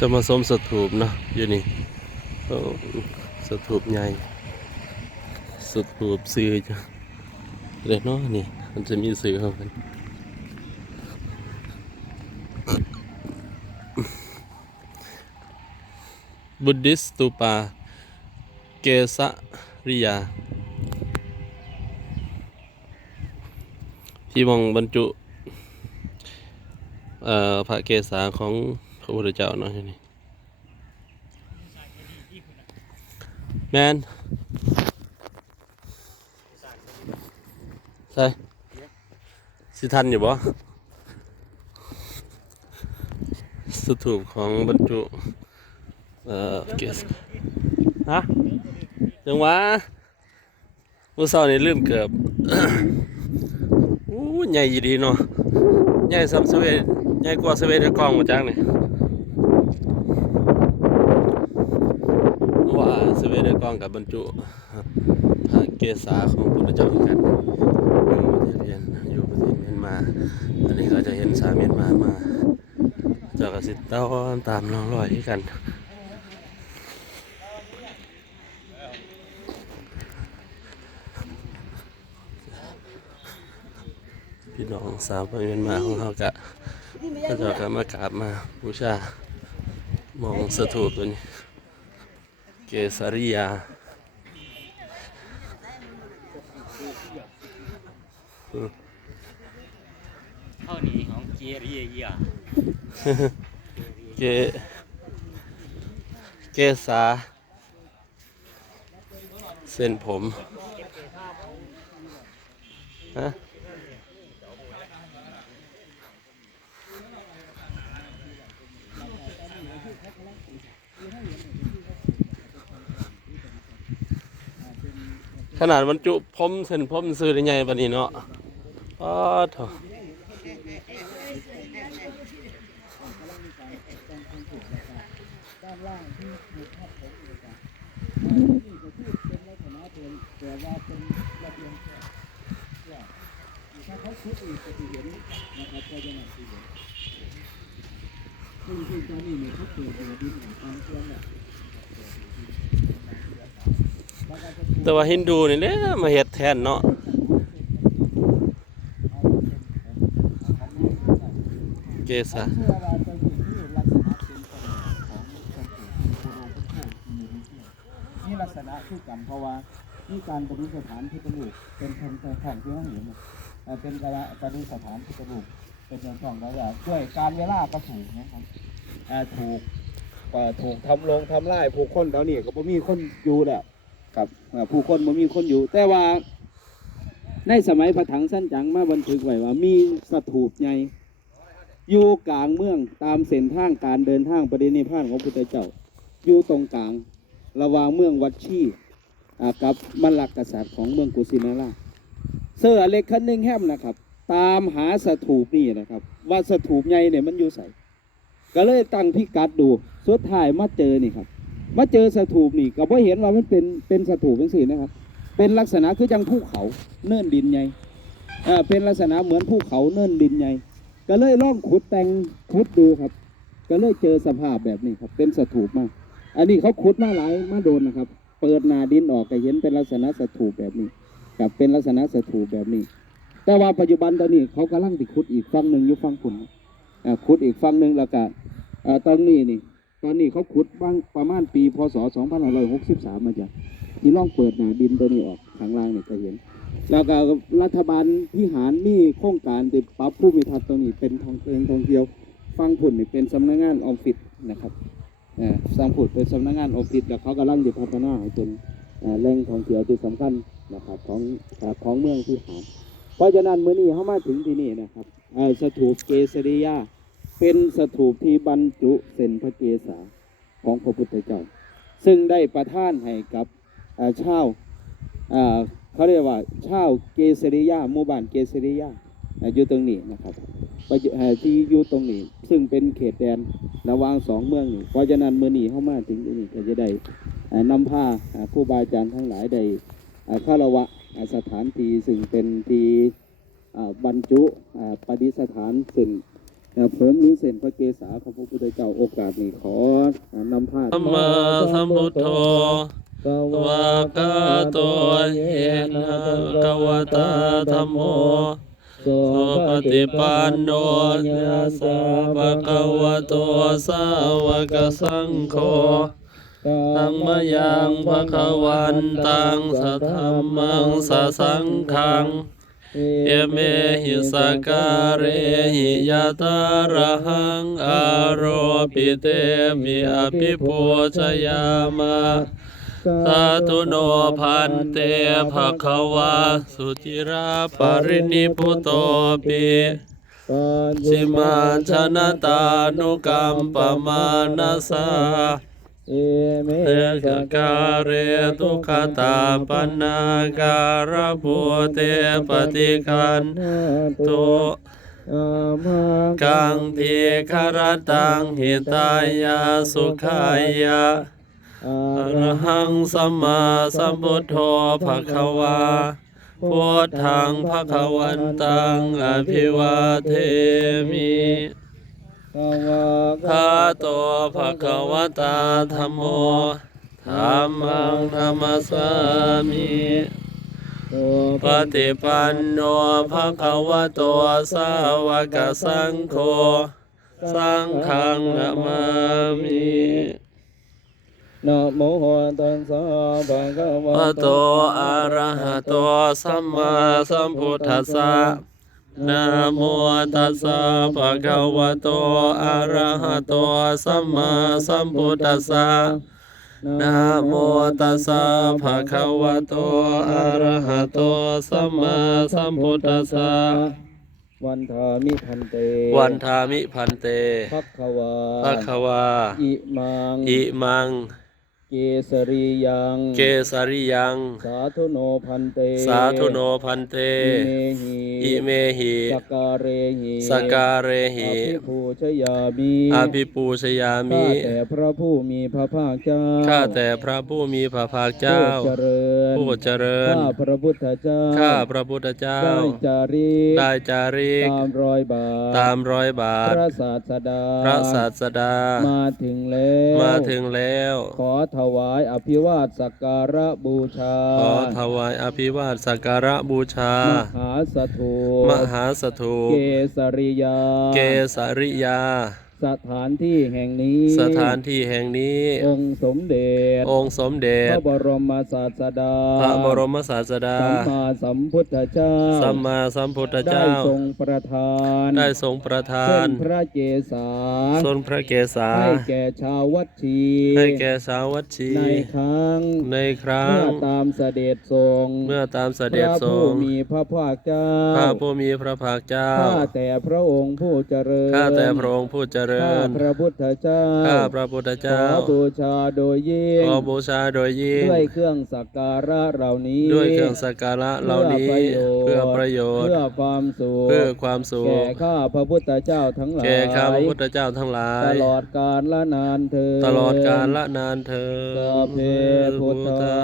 จะมาสมสถูปเนาะอยู่นี่สถูปใหญ่สถูปซื้อจ้ะเลยเนาะนี่ มันจะมีซื้อเข้ากันบุดดิสตูปา เกสริยา ที่มองบรรจุพระเกศาของ ระพุทธเจ้าเนาะยี่นี่แมนใช่สิทันอยู่บ่สถูปของบรรจุเอ่อเกศฮะจังหวะมื่อเช้านี่ลืมเกือบอู้ใหญ่ดีเนาะใหญ่ซ้ำสเวทใหญ่กว่าสเวทกล้องมาจังนี่เพราะว่าสเวทกองกับบรรจุพระเกศาของพุทธเจ้าคือกันอยู่ประเทศเรียนอยู่ประเทศเมียนมาอันนี้ก็จะเห็นสาเมียนมามาเจากสิตาตามน้องรอยที่กันพี่น้องสาวเมียนมาของเขากะก็จะกลับมากราบมาบูชามองสถูปตัวนี้ เกสริยา เท่านี้ของเกียร์เรียเยียเกเกษาเส้นผม ฮะ ขนาดบรรจุผมเส้นผมซื้อได้ไงบันนี้เนาะป้าเถอะที่ถูกทับผมอยู่กันนี่ก็คือเป็นลักษณะเป็นแต่ว่าเป็นระเบียงแค่เนี่ยถ้าเขาคุดอีกก็จะเห็นนะครับก็เห็นซึ่งซึ่งตอนนี้เนี่ยเขาเปิดเผยดินของทางเครื่องเนี่ย แต่ว่าฮินดูนี่แหละมาเฮ็ดแทนเนาะเกษาลักษณะเป็นของของสัตว์โบราณพุทธอยู่ในที่นี่ลักษณะคือกันเพราะว่านี่การประดิษฐานที่ประดิษฐ์เป็นทางทางทางที่เราเห็นเป็นการประดิษฐานที่กระดูกเป็นอย่างของเราอย่างด้วยการเวลาก็ถูกนะครับถูกถูกทำลงทำลายผู้คนแล้วนี่ก็บ่มีคนอยู่แหล้ว ครับผู้คนบ่มีคนอยู่ แต่ว่า ในสมัยพระถังสั้นจังมาบันทึกไว้ว่า มีสถูปใหญ่อยู่กลางเมืองตามเส้นทางการเดินทางประเดนิพพานของพุทธเจ้า อยู่ตรงกลางระหว่างเมืองวัดชีกับมลลักกษัตริย์ของเมืองกุสินาราเซอร์อเล็กคันนิงแฮมนะครับ ตามหาสถูปนี่นะครับ ว่าสถูปใหญ่เนี่ยมันอยู่ใส่ก็เลยตั้งพิกัดดูสุดท้ายมาเจอนี่ครับ มาเจอสถูปนี่ก็เพราะเห็นว่ามันเป็นเป็นสถูปเป็นสีนะครับ เป็นลักษณะคือจังภูเขาเนินดินใหญ่อ่าเป็นลักษณะเหมือนภูเขาเนินดินใหญ่ก็เลยล่องขุดแต่งขุดดูครับ ก็เลยเจอสภาพแบบนี้ครับ เป็นสถูปมาก อันนี้เขาขุดมาหลายมาโดนนะครับ เปิดนาดินออกก็เห็นเป็นลักษณะสถูปแบบนี้กับเป็นลักษณะสถูปแบบนี้ แต่ว่าปัจจุบันตอนนี้เขากำลังติขุดอีกฝั่งหนึ่งอยู่ฝั่งคุณอ่าขุดอีกฝั่งหนึ่งแล้วก็ตอนนี้นี่ ตอนนี้เขาขุดบ้างประมาณปีพศ 2563 มาจากนี่ลองเปิดหนาดินตัวนี้ออกข้างล่างเนี่ยก็เห็น แล้วก็รัฐบาลที่หารมีโครงการติดปรับผู้มีทัศน์ตรงนี้เป็นทองเองทองเที่ยวฟังผุ่นนี่เป็นสำนักงานออฟฟิศนะครับสร้างผุ่นเป็นสำนักงานออฟฟิศแล้วเขากำลังจะพัฒนาให้เป็นแหล่งท่องเที่ยวที่สำคัญนะครับของของเมืองที่หาร เพราะฉะนั้นเมื่อนี้เข้ามาถึงที่นี่นะครับสถูปเกสริยา เป็นสถูปที่บรรจุเส้นพระเกศาของพระพุทธเจ้า ซึ่งได้ประทานให้กับชาวเขาเรียกว่าชาวเกสริยาหมู่บ้านเกสริยาอยู่ตรงนี้นะครับที่อยู่ตรงนี้ ซึ่งเป็นเขตแดนระหว่างสองเมืองนี่เพราะฉะนั้นเมื่อนี้เข้ามาถึงนี่ก็จะได้นำพาอ่าผู้บาอาจารย์ทั้งหลายได้อ่าคารวะสถานที่ซึ่งเป็นที่บรรจุปฏิสถานซึ่ง ผมหรือเส้นพระเกศาของพระพุทธเจ้าโอกาสนี้ขอนำผ้าสัมมาสัมพุทโธสวากาโตเยนะภะคะวะตาธัมโมสุปฏิปันโนยะสาภะคะวะโตสาวกสังโฆธัมมยังภะคะวันตังสะธัมมังสะสังฆัง เยเมหิสการเรหิยะตาระหังอโรปิเตมิอภิปูชยามะสาธุโนพันเตภะคะวาสุจิราปรินิพุโตปิชิมาชนะตานุกรรมปมานาสา เอเมเตกะการเรทุกขตาปนาการะโพเตปฏิคันตุกังทีคารตังหิตายาสุขายาอรหังสัมมาสัมพุทโธภะคะวาพุทธังภะคะวันตังอภิวาเทมิ คาโตภะคะวตาธัมโมธัมมังนัมสสามิโตปฏิปันโนภะคะวะโตสาวกสังโฆสังฆังนามามินะโมตัสสะภะคะวะพระโตอะระหะโตสัมมาสัมพุทธัสสะ นะโมตัสสะภะคะวะโต อะระหะโต สัมมาสัมพุทธัสสะนะโมตัสสะภะคะวะโต อะระหะโต สัมมาสัมพุทธัสสะวันทามิพันเต วันทามิพันเตภักขวาภะคะวา อิมัง อิมัง เกสรียังเกสาริยัง สาธุโนพันเตสาธุโนพันเต อิเมหิอิเมหิสกการเรหิสการเรอหิภิภูชยามิอาภิปูชยามิข้าแต่พระผู้มีพระภาคเจ้าข้าแต่พระผู้มีพระภาคเจ้า ผู้เจริญผู้เจริญ ข้าพระพุทธเจ้าข้าพระพุทธเจ้า ได้จารีกได้จาริกตามรอยบาทตามร้อยบาพทระศาสดาพระศาสดา มาถึงแล้ว มาถึงแล้ว ขอถวายอภิวาทสักการะบูชา ขอถวายอภิวาทสักการะบูชา มหาสถูมหาสถูเกสริยา เกสาริยา สถานที่แห่งนี้ สถานที่แห่งนี้ องค์สมเด็จ องค์สมเด็พจระบรมศาสดา พระบรมศาสดา สัมมาสัมพุทธเจ้า สัมมาสัมพุทธได้เจ้าทรงประทาน ได้ทรงประทาเส้นนพระเกศาส้นพระเกศา ให้แก่ชาววัดชี ให้แก่สาวัตชี ในครั้ง ในครั้เมื่งอตามเสด็จทรง เมื่อตามเสพด็จระทรผู้งมีพระภาคเจ้าข้าผู้มีพระภาคเจ้า ข้าแต่พระองค์ผู้เจริญ ข้าแต่พระองค์ผู้เจริข้าญ พระพุทธเจ้าข้าพระพุทธขเจ้าอบูชาโดยยิ่งขอบูชาโดยยิ่ง ด้วยเครื่องสักการะเหล่านี้ด้วยเครื่องสักการะเหล่านี้ เพื่อประโยชน์ เพื่อความสุขเพื่อความสุแก่ขข้าพระพุทธเจ้าทั้งหลายแก่ข้าพระพุทธเจ้าทั้งหลาตยลอดกาลละนานเธอญ ตลอดกาลละนานเธอญ สัพเพพุทธา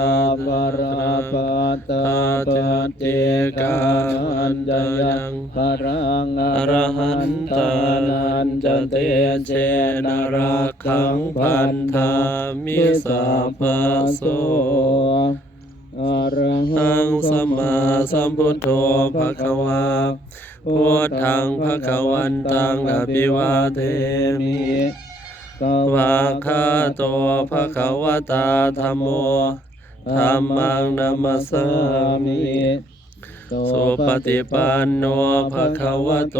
ปาราปัตตาปเจกานันจยังปารังอรหันตานันจะเตเชนรักขังพันธามิสัพพโสอระหังสัมมาสัมพุทโธภะคะวาวาพุทธังภะคะวันตังอภิวาเทมิวาคาโตภะคะวตาธัมโมธัมมังนัมสสามิสุปฏิปันโนภะคะวะโต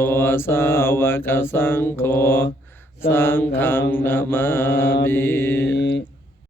สาวกสังโฆ สังฆังนามามิ